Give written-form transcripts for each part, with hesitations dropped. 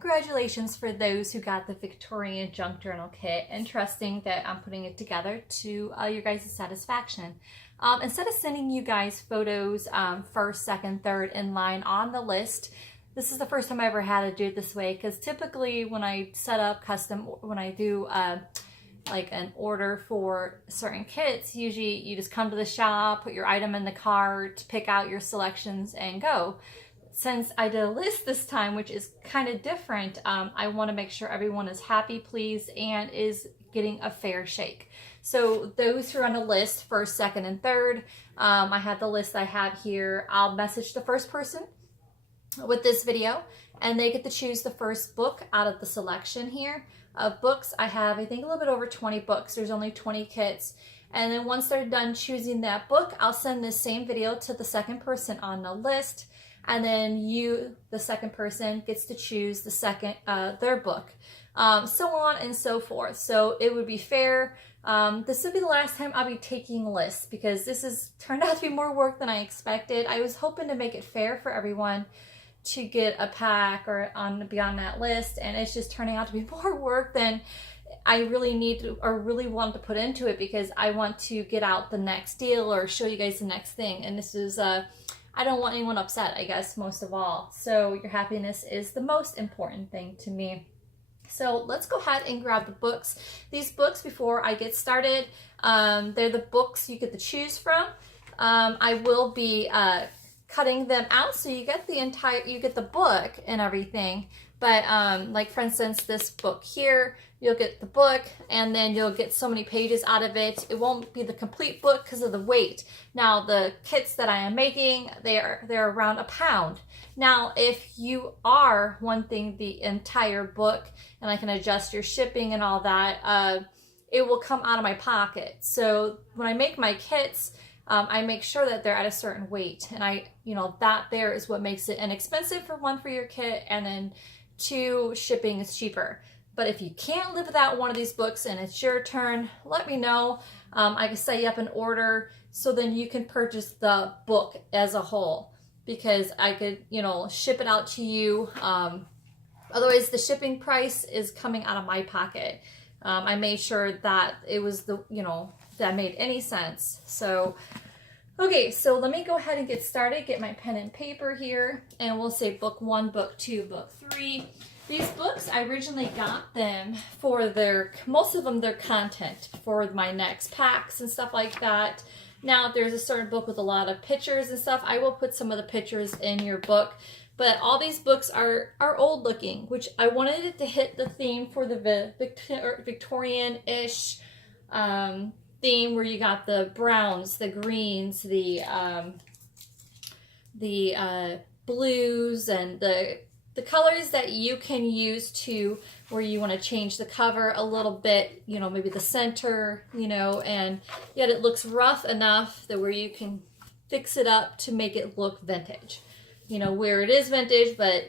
congratulations for those who got the Victorian Junk Journal kit, and trusting that I'm putting it together to your guys' satisfaction. Instead of sending you guys photos first, second, third in line on the list, this is the first time I ever had to do it this way, because typically when I set up custom, when I do like an order for certain kits, usually you just come to the shop, put your item in the cart, pick out your selections and go. Since I did a list this time, which is kind of different, I want to make sure everyone is happy, pleased, and is getting a fair shake. So those who are on the list, first, second, and third, I have the list I have here. I'll message the first person with this video, and they get to choose the first book out of the selection here of books. I have, I think, a little bit over 20 books. There's only 20 kits. And then once they're done choosing that book, I'll send this same video to the second person on the list. And then you, the second person, gets to choose the second, their book, so on and so forth. So it would be fair. This would be the last time I'll be taking lists, because this has turned out to be more work than I expected. I was hoping to make it fair for everyone to get a pack or be on that list, and it's just turning out to be more work than I really need to, or really want to put into it, because I want to get out the next deal or show you guys the next thing. And this is I don't want anyone upset, I guess, most of all. So your happiness is the most important thing to me. So let's go ahead and grab the books. These books, before I get started, they're the books you get to choose from. I will be cutting them out, so you get the book and everything. But like, for instance, this book here, you'll get the book, and then you'll get so many pages out of it. It won't be the complete book because of the weight. Now, the kits that I am making, they're around a pound. Now, if you are wanting the entire book, and I can adjust your shipping and all that, it will come out of my pocket. So when I make my kits, I make sure that they're at a certain weight, and that there is what makes it inexpensive for one, for your kit, and then two, shipping is cheaper. But if you can't live without one of these books and it's your turn, let me know. I can set you up an order, so then you can purchase the book as a whole, because I could, ship it out to you. Otherwise, the shipping price is coming out of my pocket. I made sure that it was that made any sense. So, okay, so let me go ahead and get started, get my pen and paper here, and we'll say book 1, book 2, book 3. These books, I originally got them for most of them, their content for my next packs and stuff like that. Now, if there's a certain book with a lot of pictures and stuff, I will put some of the pictures in your book. But all these books are old looking, which I wanted it to hit the theme for the Victorian-ish theme, where you got the browns, the greens, the blues, and the colors that you can use to where you want to change the cover a little bit, maybe the center, and yet it looks rough enough that where you can fix it up to make it look vintage, where it is vintage, but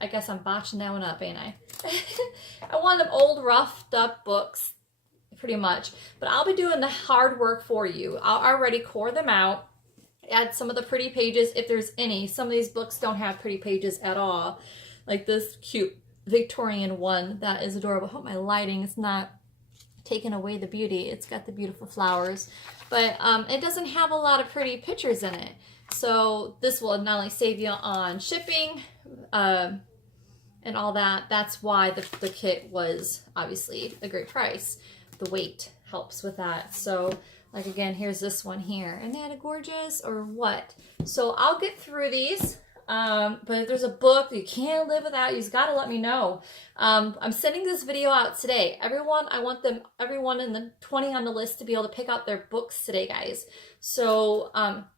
I guess I'm botching that one up, ain't I? I want them old, roughed up books, pretty much, but I'll be doing the hard work for you. I'll already core them out, add some of the pretty pages if there's any. Some of these books don't have pretty pages at all, like this cute Victorian one that is adorable. I hope my lighting is not taking away the beauty. It's got the beautiful flowers, but it doesn't have a lot of pretty pictures in it. So this will not only save you on shipping and all that. That's why the kit was obviously a great price. The weight helps with that. So, like, again, here's this one here. Isn't that gorgeous or what? So I'll get through these. But if there's a book that you can't live without, you've got to let me know. I'm sending this video out today. Everyone in the 20 on the list to be able to pick out their books today, guys. So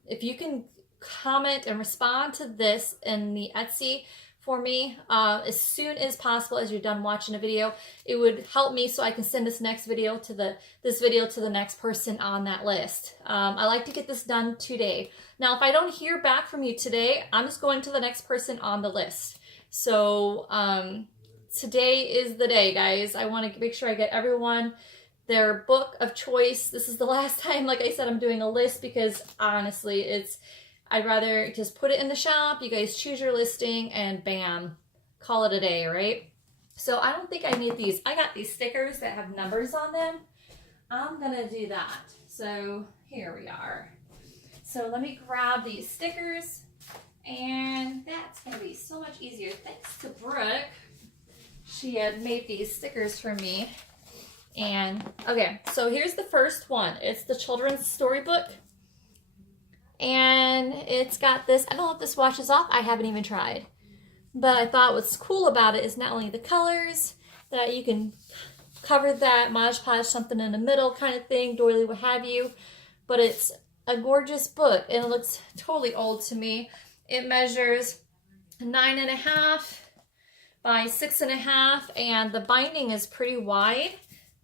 if you can comment and respond to this in the Etsy for me as soon as possible as you're done watching a video, it would help me so I can send this video to the next person on that list. I like to get this done today. Now, if I don't hear back from you today, I'm just going to the next person on the list. So today is the day, guys. I want to make sure I get everyone their book of choice. This is the last time, like I said, I'm doing a list, because honestly, I'd rather just put it in the shop, you guys choose your listing, and bam, call it a day, right? So I don't think I need these. I got these stickers that have numbers on them. I'm gonna do that. So here we are. So let me grab these stickers, and that's gonna be so much easier. Thanks to Brooke. She had made these stickers for me. And okay, so here's the first one. It's the children's storybook. And it's got this, I don't know if this washes off, I haven't even tried. But I thought what's cool about it is not only the colors, that you can cover that, Mod Podge something in the middle kind of thing, doily, what have you. But it's a gorgeous book, and it looks totally old to me. It measures 9.5 by 6.5, and the binding is pretty wide.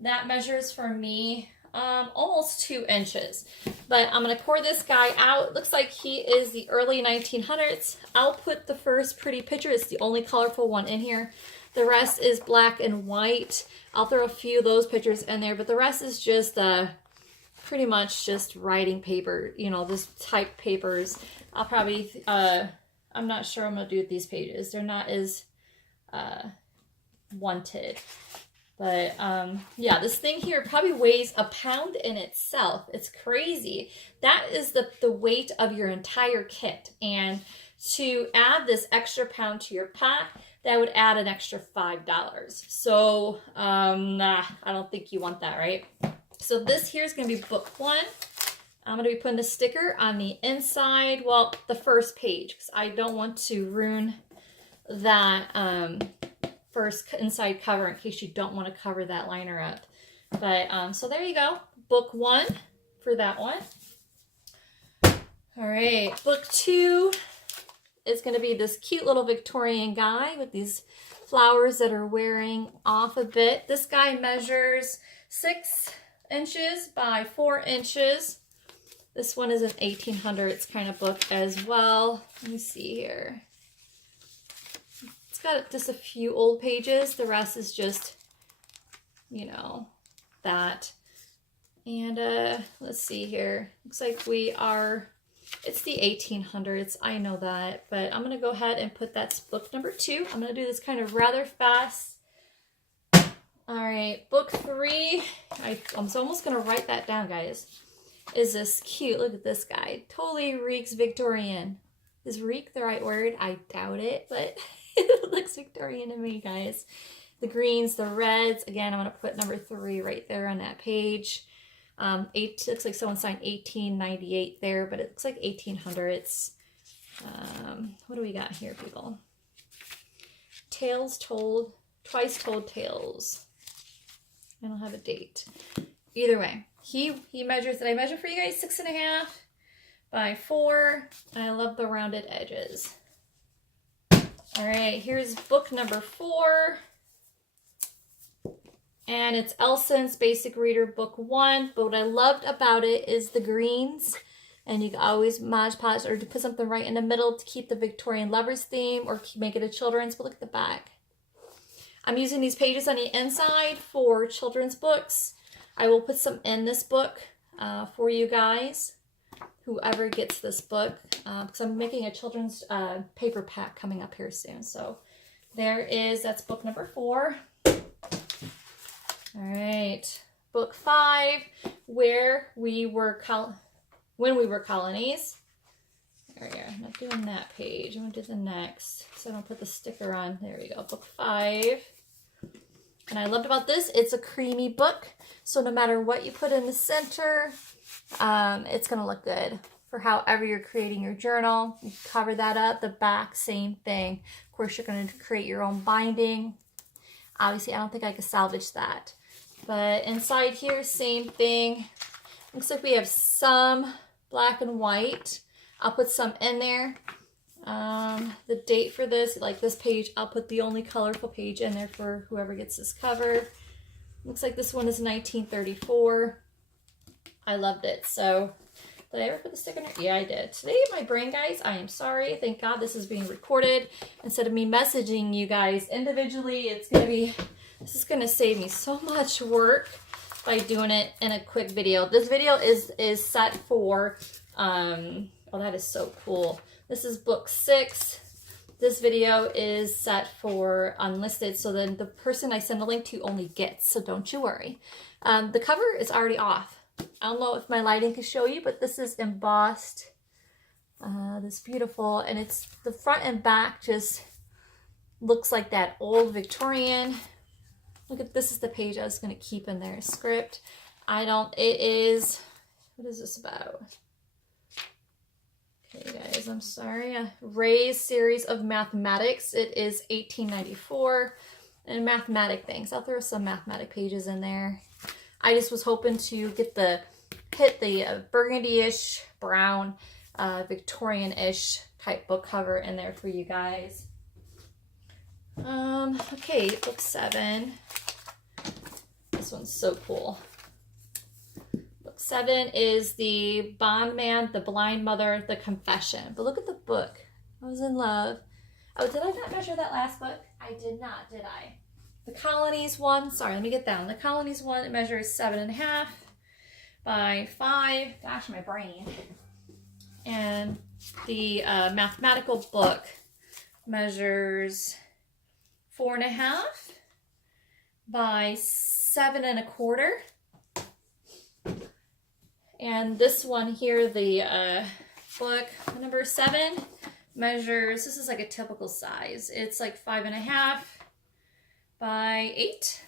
That measures for me almost 2 inches. But I'm going to pour this guy out. It looks like he is the early 1900s. I'll put the first pretty picture. It's the only colorful one in here. The rest is black and white. I'll throw a few of those pictures in there, but the rest is just pretty much just writing paper, you know, this type papers. I'll probably, I'm not sure I'm going to do with these pages. They're not as wanted. But yeah, this thing here probably weighs a pound in itself. It's crazy. That is the weight of your entire kit. And to add this extra pound to your pot, that would add an extra $5. So I don't think you want that, right? So this here is going to be book 1. I'm going to be putting a sticker on the inside, well, the first page, because I don't want to ruin that first inside cover in case you don't want to cover that liner up. But so there you go, book 1 for that one. All right, book 2 is going to be this cute little Victorian guy with these flowers that are wearing off a bit. This guy measures 6 inches by 4 inches. This one is an 1800s kind of book as well. Let me see here. It's got just a few old pages. The rest is just, you know, that. And let's see here. Looks like we are, it's the 1800s. I know that, but I'm going to go ahead and put that's book number 2. I'm going to do this kind of rather fast. All right, book 3. I'm almost going to write that down, guys. Is this cute? Look at this guy. Totally reeks Victorian. Is reek the right word? I doubt it, but it looks Victorian to me, guys. The greens, the reds. Again, I'm going to put number 3 right there on that page. Looks like someone signed 1898 there, but it looks like 1800s. What do we got here, people? Tales told, twice told tales. I don't have a date. Either way, he measures, did I measure for you guys? 6.5 by 4. And I love the rounded edges. All right, here's book number 4. And it's Elson's Basic Reader Book 1. But what I loved about it is the greens. And you can always Mod Podge or to put something right in the middle to keep the Victorian lovers theme or make it a children's. But look at the back. I'm using these pages on the inside for children's books. I will put some in this book for you guys, whoever gets this book, because I'm making a children's paper pack coming up here soon. So there is, that's book number 4. All right, book 5, when we were colonies. There we go. I'm not doing that page. I'm going to do the next. So I don't put the sticker on. There we go. Book 5. And I loved about this, it's a creamy book. So no matter what you put in the center, it's going to look good for however you're creating your journal. You cover that up. The back, same thing. Of course, you're going to create your own binding. Obviously, I don't think I could salvage that. But inside here, same thing. Looks like we have some black and white. I'll put some in there. The date for this, like this page, I'll put the only colorful page in there for whoever gets this cover. Looks like this one is 1934. I loved it. So, did I ever put the sticker in there? Yeah, I did. Today, my brain, guys, I am sorry. Thank God this is being recorded. Instead of me messaging you guys individually, this is going to save me so much work by doing it in a quick video. This video is set for, oh, that is so cool. This is book 6. this video is set for unlisted, so then the person I send a link to only gets, so don't you worry. The cover is already off. I don't know if my lighting can show you, but this is embossed. This beautiful, and it's the front and back just looks like that old Victorian. Look at this is the page I was going to keep in there. Script. It is, what is this about? Okay, guys, I'm sorry. Ray's series of mathematics. It is 1894 and mathematic things. I'll throw some mathematic pages in there. I just was hoping to hit the burgundy-ish, brown, Victorian-ish type book cover in there for you guys. Okay, book 7. This one's so cool. Book 7 is The Bondman, The Blind Mother, The Confession. But look at the book. I was in love. Oh, did I not measure that last book? I did not, did I? The Colonies one, sorry, let me get down. The Colonies one, it measures 7.5 by 5. Gosh, my brain. And the mathematical book measures 4.5 by 7.25. And this one here, the book number 7 measures, this is like a typical size. It's like 5.5 by 8.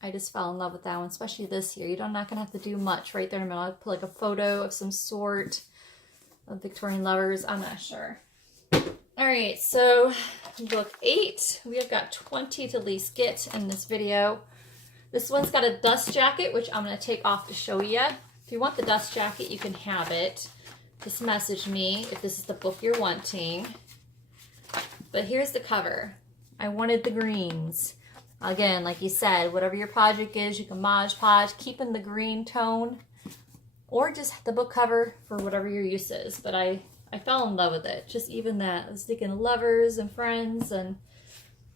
I just fell in love with that one, especially this year. You're not gonna have to do much right there in the middle. I'll put like a photo of some sort of Victorian lovers. I'm not sure. All right, so book 8. We have got 20 to at least get in this video. This one's got a dust jacket, which I'm gonna take off to show you. If you want the dust jacket, you can have it. Just message me if this is the book you're wanting. But here's the cover. I wanted the greens. Again, like you said, whatever your project is, you can Mod Podge, keep in the green tone, or just the book cover for whatever your use is. But I fell in love with it. Just even that. I was thinking of lovers and friends, and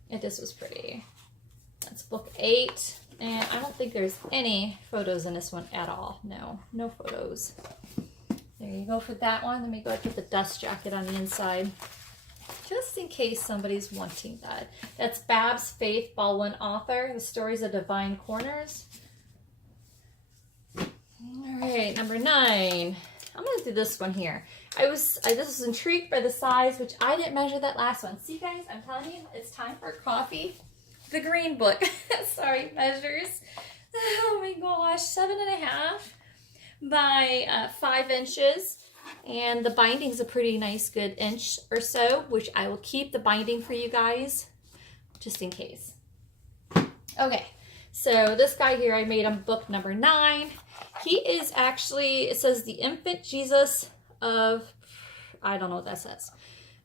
it just was pretty. That's book 8. And I don't think there's any photos in this one at all. No, no photos. There you go for that one. Let me go ahead and put the dust jacket on the inside, just in case somebody's wanting that. That's Babs Faith Baldwin, author. The Stories of Divine Corners. All right, number 9. I'm going to do this one here. I just was intrigued by the size, which I didn't measure that last one. See, guys, I'm telling you, it's time for coffee. The green book. Sorry, measures. Oh my gosh, 7.5 by 5 inches. And the binding's a pretty nice, good inch or so, which I will keep the binding for you guys, just in case. Okay, so this guy here, I made him book number 9. He is actually, it says the infant Jesus of, I don't know what that says,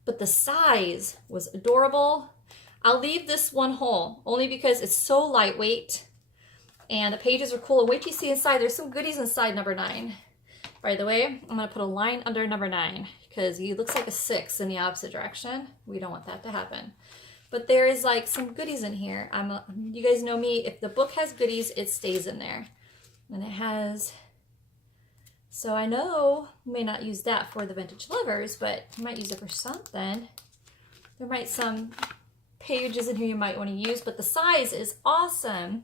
but the size was adorable. I'll leave this one whole, only because it's so lightweight, and the pages are cool. And wait till you see inside, there's some goodies inside number 9. By the way, I'm going to put a line under number 9 because he looks like a 6 in the opposite direction. We don't want that to happen. But there is like some goodies in here. You guys know me. If the book has goodies, it stays in there. And it has, so I know you may not use that for the vintage lovers, but you might use it for something. There might some pages in here you might want to use, but the size is awesome.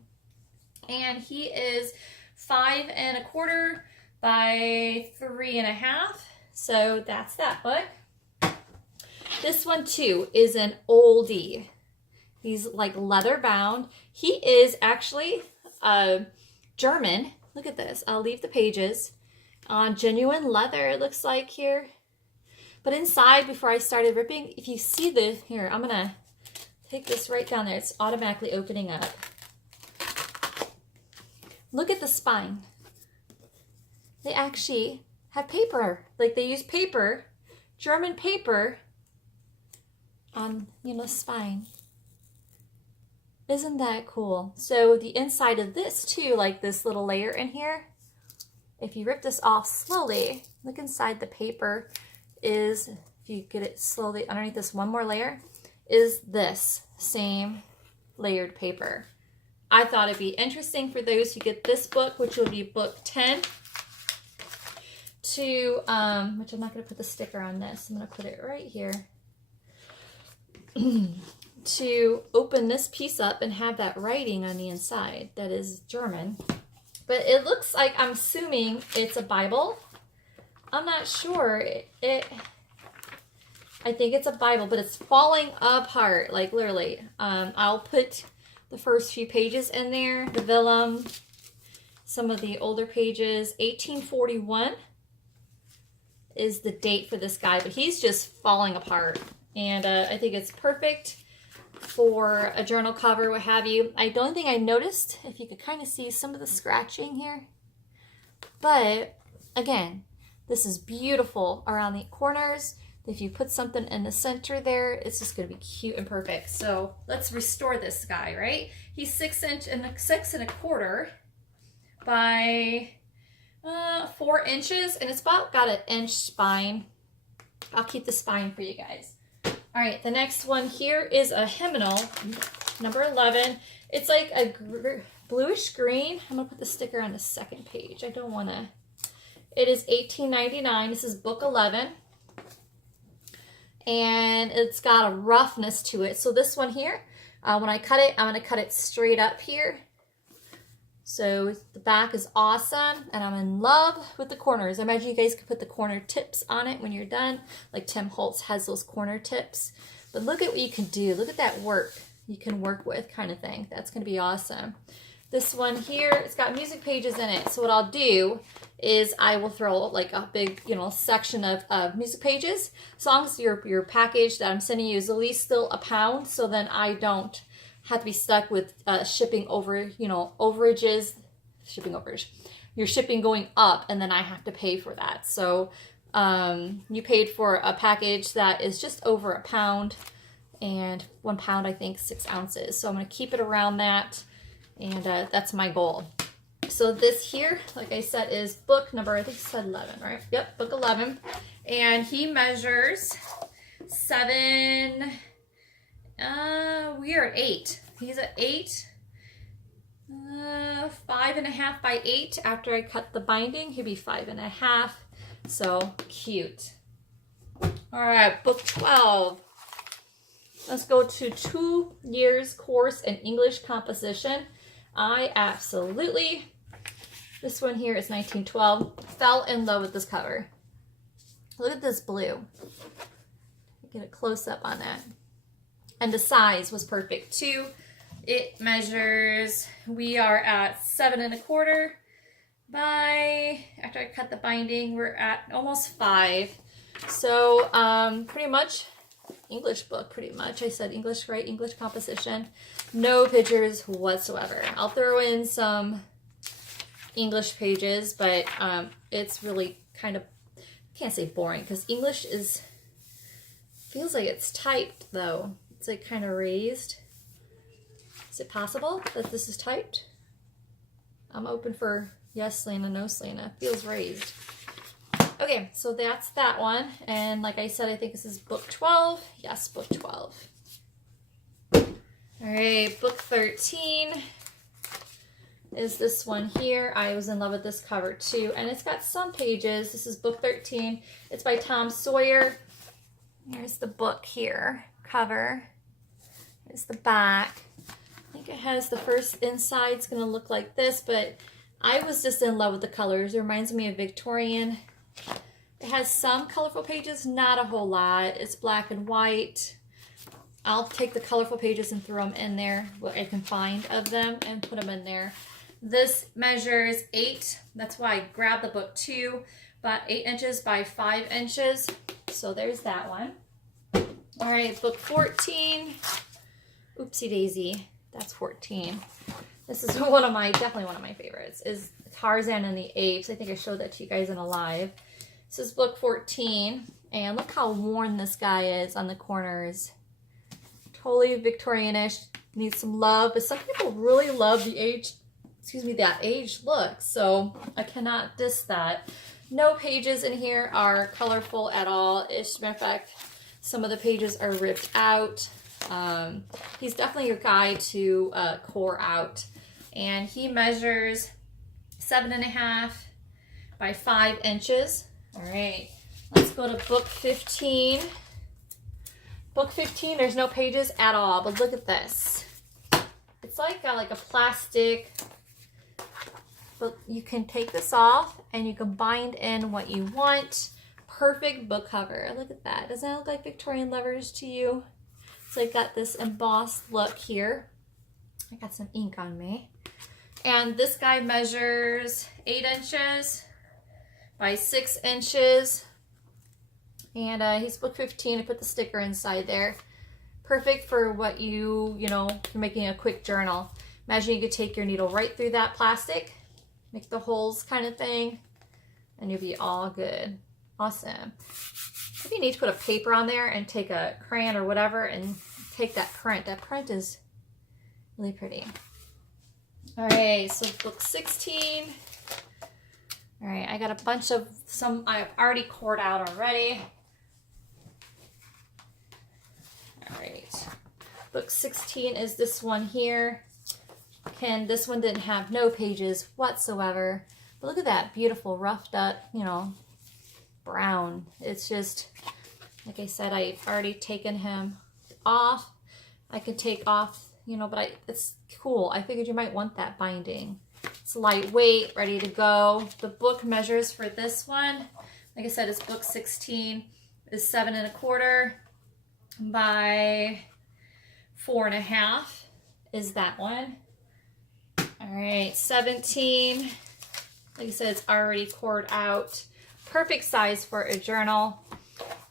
And he is 5.25 by 3.5. So that's that book. This one too is an oldie. He's like leather bound. He is actually German. Look at this. I'll leave the pages on genuine leather, it looks like here. But inside, before I started ripping, if you see the, here, I'm gonna take this right down there. It's automatically opening up. Look at the spine. They actually have paper. Like they use paper, German paper, on, you know, spine. Isn't that cool? So the inside of this too, like this little layer in here, if you rip this off slowly, look inside the paper is, if you get it slowly underneath this one more layer, is this same layered paper. I thought it'd be interesting for those who get this book, which will be book 10, to, which I'm not going to put the sticker on this. I'm going to put it right here. to open this piece up and have that writing on the inside that is German. But it looks like, I'm assuming it's a Bible. I'm not sure. I think it's a Bible, but it's falling apart, like literally. I'll put the first few pages in there, the vellum, some of the older pages. 1841 is the date for this guy, but he's just falling apart. And I think it's perfect for a journal cover, what have you. The only thing I noticed, if you could kind of see some of the scratching here, but again, this is beautiful around the corners. If you put something in the center there, it's just going to be cute and perfect. So let's restore this guy, right? He's 6 1/4 by 4 inches, and it's about got an inch spine. I'll keep the spine for you guys. All right, the next one here is a hymnal, number 11. It's like a bluish green. I'm gonna put the sticker on the second page. I don't wanna. It is $18.99. This is book 11. And it's got a roughness to it. So this one here, when I cut it, I'm going to cut it straight up here. So the back is awesome, and I'm in love with the corners. I imagine you guys could put the corner tips on it when you're done, like Tim Holtz has those corner tips. But look at what you can do. Look at that work you can work with kind of thing. That's going to be awesome. This one here, it's got music pages in it. So what I'll do is I will throw like a big, section of music pages. As long as your package that I'm sending you is at least still £1, so then I don't have to be stuck with shipping over, overages, shipping overage. Your shipping going up, and then I have to pay for that. So you paid for a package that is just over £1, and £1, I think, 6 ounces. So I'm going to keep it around that. And that's my goal. So this here, like I said, is book number, I think it said 11, right? Yep, book 11. And he measures 7, we are at 8. He's at 8, 5.5 by 8. After I cut the binding, he'll be 5.5. So cute. All right, book 12. Let's go to 2 years course in English composition. I absolutely, this one here is 1912, fell in love with this cover. Look at this blue. Get a close up on that. And the size was perfect too. It measures, we are at 7 1/4 by, after I cut the binding, we're at almost 5. So pretty much English book, pretty much. I said English, right? English composition. No pictures whatsoever. I'll throw in some English pages, but it's really kind of, I can't say boring, because English feels like it's typed though. It's like kind of raised. Is it possible that this is typed? I'm open for yes, Lena, no, Selena. Feels raised. Okay, so that's that one. And like I said, I think this is book 12. Yes, book 12. All right, book 13 is this one here. I was in love with this cover too. And it's got some pages. This is book 13. It's by Tom Sawyer. Here's the book here, cover. Here's the back. I think it has the first inside. It's going to look like this, but I was just in love with the colors. It reminds me of Victorian. It has some colorful pages, not a whole lot. It's black and white. I'll take the colorful pages and throw them in there, what I can find of them, and put them in there. This measures 8. That's why I grabbed the book too. About 8 inches by 5 inches. So there's that one. All right, book 14. Oopsie daisy. That's 14. This is definitely one of my favorites, is Tarzan and the Apes. I think I showed that to you guys in a live. This is book 14, and look how worn this guy is on the corners. Totally Victorianish, needs some love, but some people really love the that aged look, so I cannot diss that. No pages in here are colorful at all. As a matter of fact, some of the pages are ripped out. He's definitely your guy to core out. And he measures 7.5 by 5 inches. All right, let's go to book 15. Book 15, there's no pages at all, but look at this. It's like a plastic, but you can take this off and you can bind in what you want. Perfect book cover. Look at that. Doesn't that look like Victorian lovers to you? So I've got this embossed look here. I got some ink on me. And this guy measures 8 inches by 6 inches. And he's book 15. I put the sticker inside there. Perfect for what you know, you're making a quick journal. Imagine you could take your needle right through that plastic, make the holes kind of thing, and you'll be all good. Awesome. If you need to put a paper on there and take a crayon or whatever and take that print. That print is really pretty. All right, so book 16. All right, I got a bunch of some I've already cored out already. All right, book 16 is this one here. This one didn't have no pages whatsoever. But look at that beautiful roughed up, you know, brown. It's just, like I said, I've already taken him off. I could take off, you know, but it's cool. I figured you might want that binding. It's lightweight, ready to go. The book measures for this one, like I said, it's book 16, is 7 1/4 by 4 1/2 is that one. All right, 17, like I said, it's already cored out. Perfect size for a journal.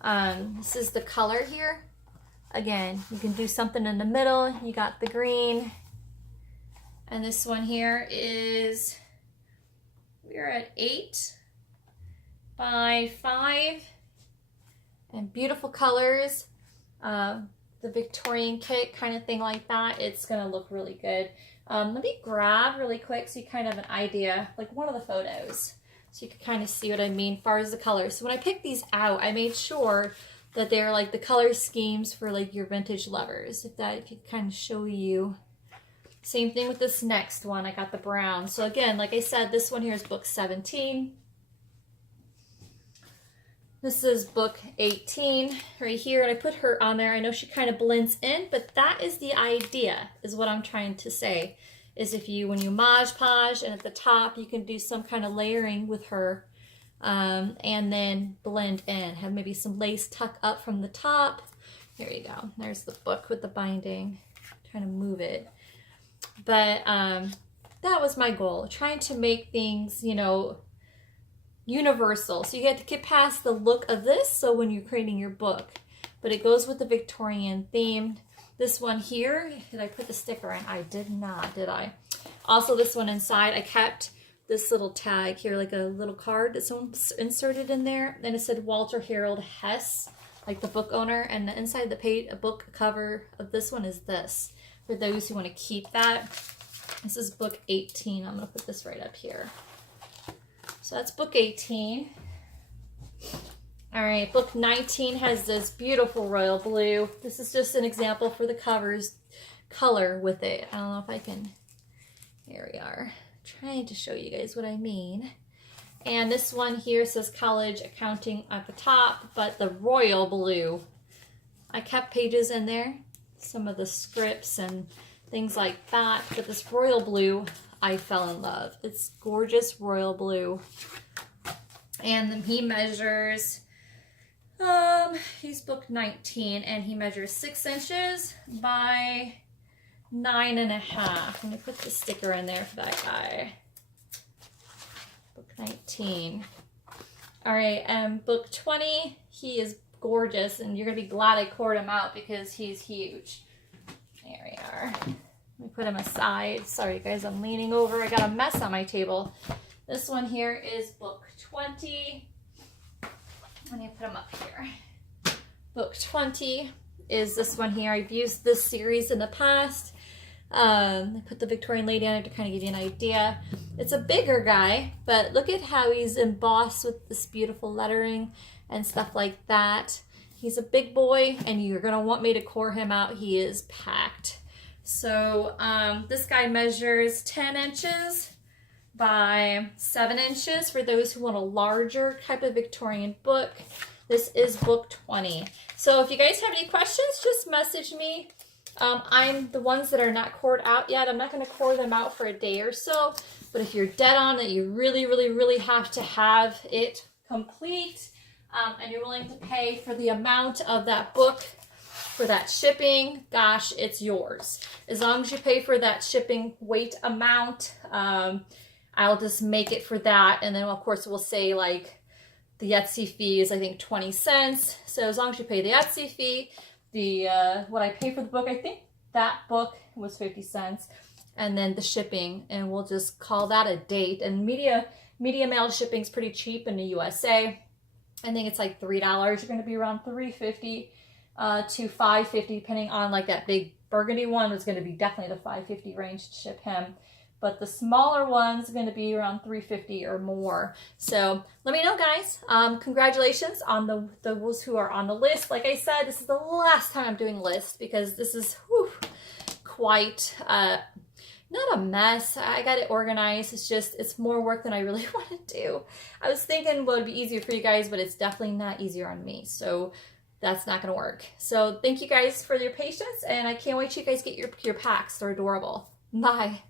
This is the color here. Again, you can do something in the middle. You got the green. And this one here is, we're at 8 by 5. And beautiful colors. The Victorian kit kind of thing like that. It's gonna look really good. Let me grab really quick so you kind of have an idea, like one of the photos. So you can kind of see what I mean as far as the colors. So when I picked these out, I made sure that they're like the color schemes for like your vintage lovers. If I could kind of show you. Same thing with this next one. I got the brown. So again, like I said, this one here is book 17. This is book 18 right here. And I put her on there. I know she kind of blends in, but that is the idea, is what I'm trying to say. Is if you, when you Mod Podge and at the top, you can do some kind of layering with her and then blend in. Have maybe some lace tuck up from the top. There you go. There's the book with the binding. I'm trying to move it. But that was my goal, trying to make things, you know, universal. So you get to get past the look of this, so when you're creating your book, but it goes with the Victorian theme. This one here, did I put the sticker in? I did not, did I? Also, this one inside, I kept this little tag here, like a little card that someone inserted in there. Then it said Walter Harold Hess, like the book owner. And the inside the page, a book cover of this one is this. For those who want to keep that, this is book 18. I'm going to put this right up here. So that's book 18. All right, book 19 has this beautiful royal blue. This is just an example for the covers color with it. I don't know if I can, here we are. Trying to show you guys what I mean. And this one here says college accounting at the top, but the royal blue. I kept pages in there, some of the scripts and things like that, but this royal blue, I fell in love. It's gorgeous royal blue. And then he measures, he's book 19, and he measures 6 inches by 9 1/2. Let me put the sticker in there for that guy. Book 19. All right, and book 20, he is gorgeous, and you're gonna be glad I cored him out because he's huge. There we are. Let me put him aside. Sorry guys, I'm leaning over. I got a mess on my table. This one here is book 20. Let me put him up here. Book 20 is this one here. I've used this series in the past. I put the Victorian lady on it to kind of give you an idea. It's a bigger guy, but look at how he's embossed with this beautiful lettering and stuff like that. He's a big boy, and you're going to want me to core him out. He is packed. So this guy measures 10 inches by 7 inches for those who want a larger type of Victorian book. This is book 20. So if you guys have any questions, just message me. I'm the ones that are not cored out yet. I'm not going to core them out for a day or so. But if you're dead on that you really, really, really have to have it complete, and you're willing to pay for the amount of that book for that shipping, gosh, it's yours. As long as you pay for that shipping weight amount, I'll just make it for that. And then, of course, we'll say like the Etsy fee is, I think, 20 cents. So as long as you pay the Etsy fee, the what I pay for the book, I think that book was 50 cents. And then the shipping, and we'll just call that a date. And media mail shipping is pretty cheap in the USA. I think it's like $3. You're going to be around $3.50 to $5.50, depending on like that big burgundy one was going to be definitely the $5.50 range to ship him. But the smaller one's going to be around $3.50 or more. So let me know, guys. Congratulations on those who are on the list. Like I said, this is the last time I'm doing lists because this is quite not a mess. I got it organized. It's more work than I really want to do. I was thinking well, it'd be easier for you guys, but it's definitely not easier on me. So that's not going to work. So thank you guys for your patience, and I can't wait till you guys get your packs. They're adorable. Bye.